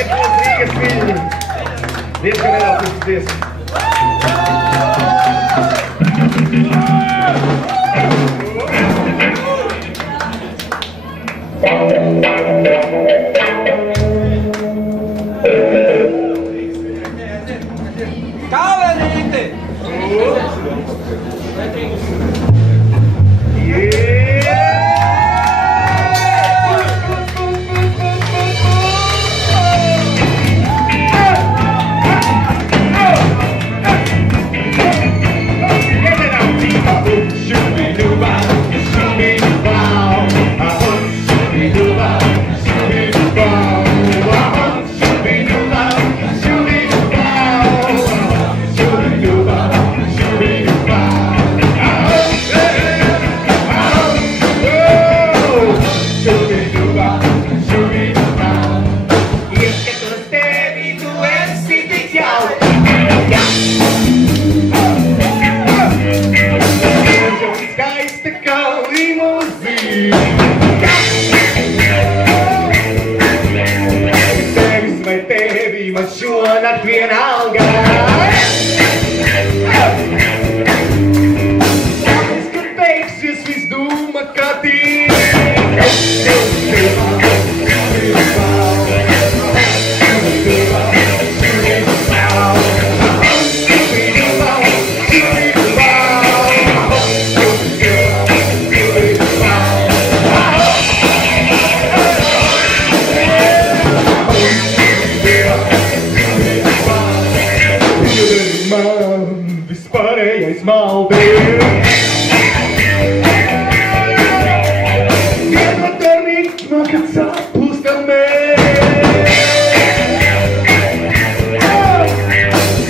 Rīgas viļņi. Diezgan nedaudz. Kaverīti! Šonakt vienalga. Sākums, kad beigsies, viss dūma, ka vispārējais maldi. Vienotā ritmā, kad sapūstam mēs.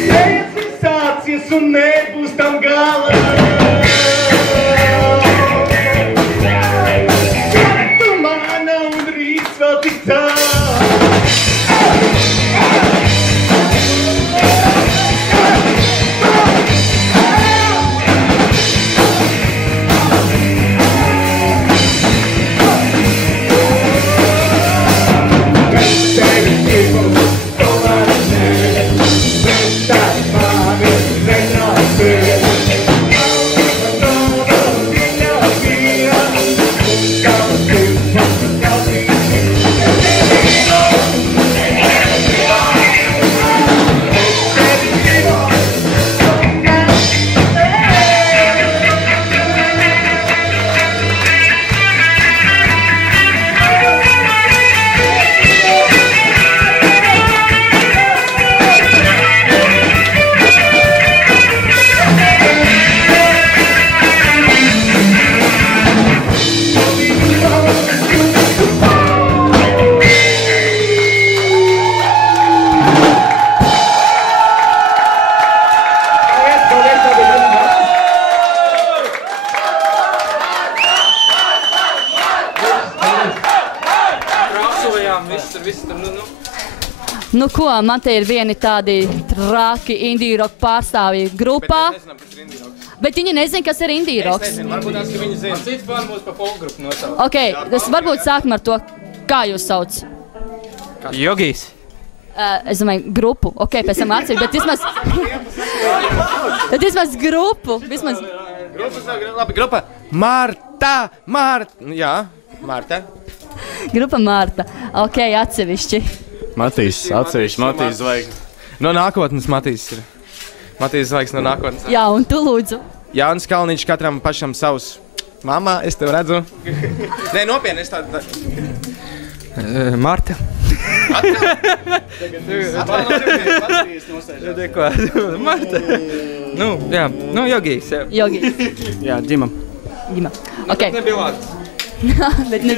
Sēdsim sācies un nebūs tam gala. Tu mana un rīts vēl tik tālu. Nu ko, man te ir vieni tādi traki indie rock pārstāvji grupā. Bet viņi nezina, kas ir indie rocks. Es nezinu, varbūt tās, ka viņi zina. Man cits pār mūs pa folk grupu nosauc. Ok, es varbūt sākam ar to, kā jūs sauc? Jogijs. Es domāju, grupu. Ok, pēc tam atsevišķi, bet vismaz... Bet vismaz grupu. Vismaz... Labi, grupa. Marta. Jā, Marta. Grupa Marta. Ok, atsevišķi. Matīs, atsevišķi, Matīs zvaigznes. No nākotnes Matīs ir. Matīs zvaigznes no nākotnes. Jā, un tu lūdzu. Jānis Kalniņš katram pašam savs. Mamā, es tev redzu. Nē, nopietni, es tādu... Marta. Marta. Nu, jā, nu, Jogijs, jā. Jogijs. Jā, Ģimam. Ģimam. Ok. Bet nebija vārds. Bet ne...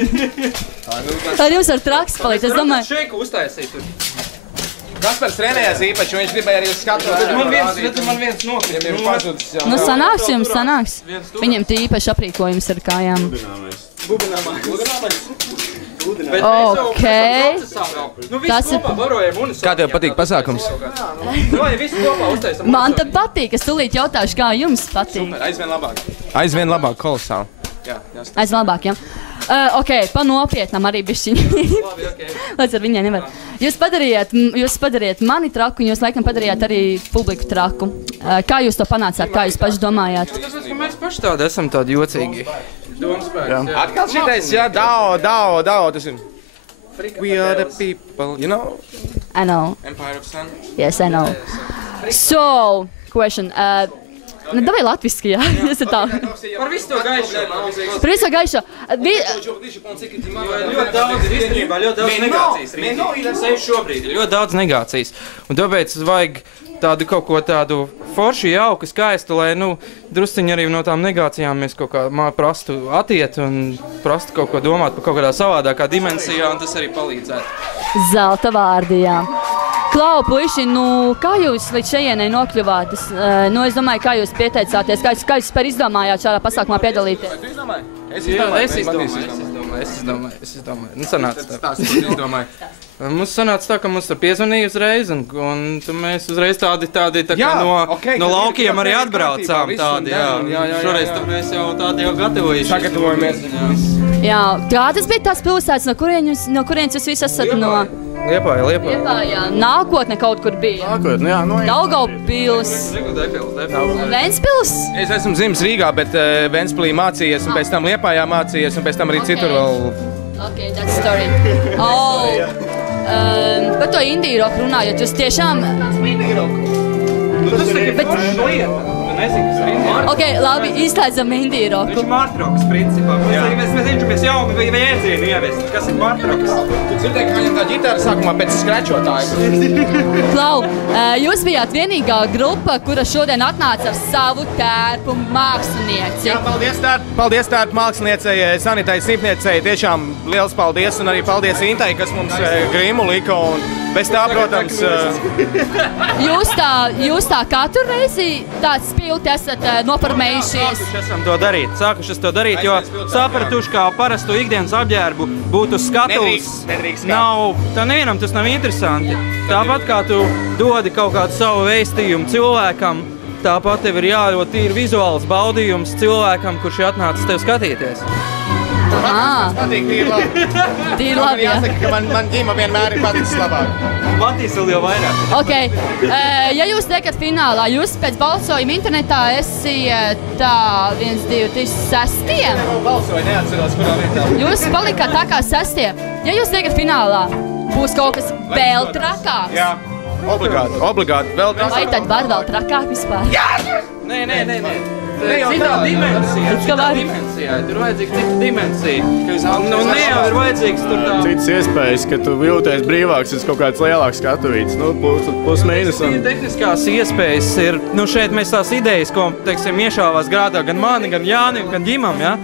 Ar jums var traks palikt, es domāju... Šeiku uztaisīt tur. Kaspars trenējās īpaši, viņš gribēja arī uz skatu. Man viens nokrīt. Nu, sanāks jums, sanāks. Viņiem tī īpaši aprīkojums ar kājām. Ok. Kā tev patīk pasākums? Man tad patīk, es tūlīt jautāšu, kā jums patīk. Super, aizvien labāk. Aizvien labāk, kolosāli. Aizvien labāk, jā. Ok, pa nopietnam arī bišķiņi. Labi, ok. Līdz ar viņai nevar. Jūs padarījāt mani traku, un jūs laikam padarījāt arī publiku traku. Kā jūs to panācāt? Kā jūs paši domājāt? Tāpēc, ka mēs paši tādi esam tādi jocīgi. Domspēks. Atkal šitais, jā, Dao, tas ir. We are the people, you know? I know. Empire of Sun. Yes, I know. So, question. Davai latviski, jā. Jūs ir tā. Par visu to gaišo. Par visu gaišo. Ļoti daudz īstenībā, ļoti daudz negācijas. Ļoti daudz negācijas. Un tāpēc vajag tādu kaut ko tādu foršu, jauku, skaistu, lai, drusciņi arī no tām negācijām mēs kaut kā prastu atiet un prastu kaut ko domāt par kaut kādā savādākā dimensijā, un tas arī palīdzētu. Zelta vārdi, jā. Klau, puiši, kā jūs līdz šejienai nokļuvāt? Es domāju, kā jūs pieteicāties, kā jūs spēr izdomājāt šādā pasākumā piedalīties? Tu izdomāji? Es izdomāju. Nu, sanāca tā. Mums sanāca tā, ka mums tur piezvanīja uzreiz, un mēs uzreiz tādi tā kā no laukiem arī atbraucām tādi, jā. Šoreiz mēs jau tādi jau gatavojušies. Sagatavojamies. Jā, kā tas bija tās pilsētas, no kurienes jūs visi esat no... Liepāja. Liepājā. Nākotne kaut kur bija. Nākotne, jā. Daugavpils. Ventspils? Es esmu dzimis Rīgā, bet Ventspilī mācījies, un pēc tam Liepājā mācījies, un pēc tam arī citur vēl. Ok, that's story. Par to indiju roku runājot, jūs tiešām... Tas ir lieta. Ok, labi, izslēdzam indiju roku. Viņš ir martroks, principā. Mēs cenšamies jaunu jēdzienu ieviest. Kas ir martroks? Tu dzirdēji, ka viņam tā ģitāra sākumā pēc skrečotāja. Klau, jūs bijāt vienīgā grupa, kura šodien atnāca ar savu tērpu mākslinieci. Jā, paldies tērpu māksliniecei, Sanitai Simpniecei. Tiešām liels paldies, un arī paldies Intai, kas mums grimu lika. Un bez tā, protams... Jūs tā katru reizi tāds spilti esat noformējušies? Sākuši to darīt, jo sapratuši, kā parastu ikdienas apģērbu būtu skatuves. Tā nevienam tas nav interesanti. Tāpat kā tu dodi kaut kādu savu vēstījumu cilvēkam, tāpat tev ir jārot tīri vizuāls baudījums cilvēkam, kurš ir atnācis tev skatīties. Tas patīk tīri labi. Tīri labi, jā. Jāsaka, ka man ģima vienmēr ir paticis labāk. Patīs vēl jau vairāk. Ok, ja jūs tiekat finālā, jūs pēc balsojuma internetā esiet 1, 2, 3, 6. Balsoju, neatceros, kurā vietā. Jūs palikāt tā kā 6. Ja jūs tiekat finālā, būs kaut kas vēl trakāks. Jā, obligāti, vēl trakāks. Vai tad var vēl trakāk vispār? Nē. Citā dimensijā. Tur vajadzīga cita dimensija. Ne jau ir vajadzīgs tur tā. Citas iespējas, ka tu jūties brīvāks, tas kaut kāds lielāks skatuvīts. Plus mīnus. Tehniskās iespējas ir, šeit mēs tās idejas, ko, iešāvās grādā gan mani, gan Jānim, gan Ģimam, ja?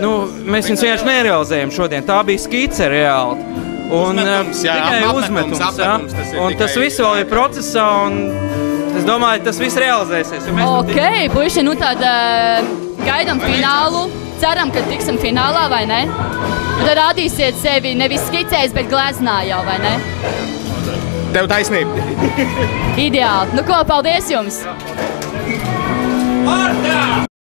Mēs viņus vienkārši nerealizējam šodien. Tā bija skice reāli. Un tikai uzmetums, ja? Un tas viss vēl ir procesā, un es domāju, tas viss realizēsies. Ok, puiši, tad gaidam finālu. Ceram, ka tiksim finālā, vai ne? Un tad rādīsiet sevi nevis skicēs, bet gleznā jau, vai ne? Tev taisnība. Ideāli. Paldies jums! Marta!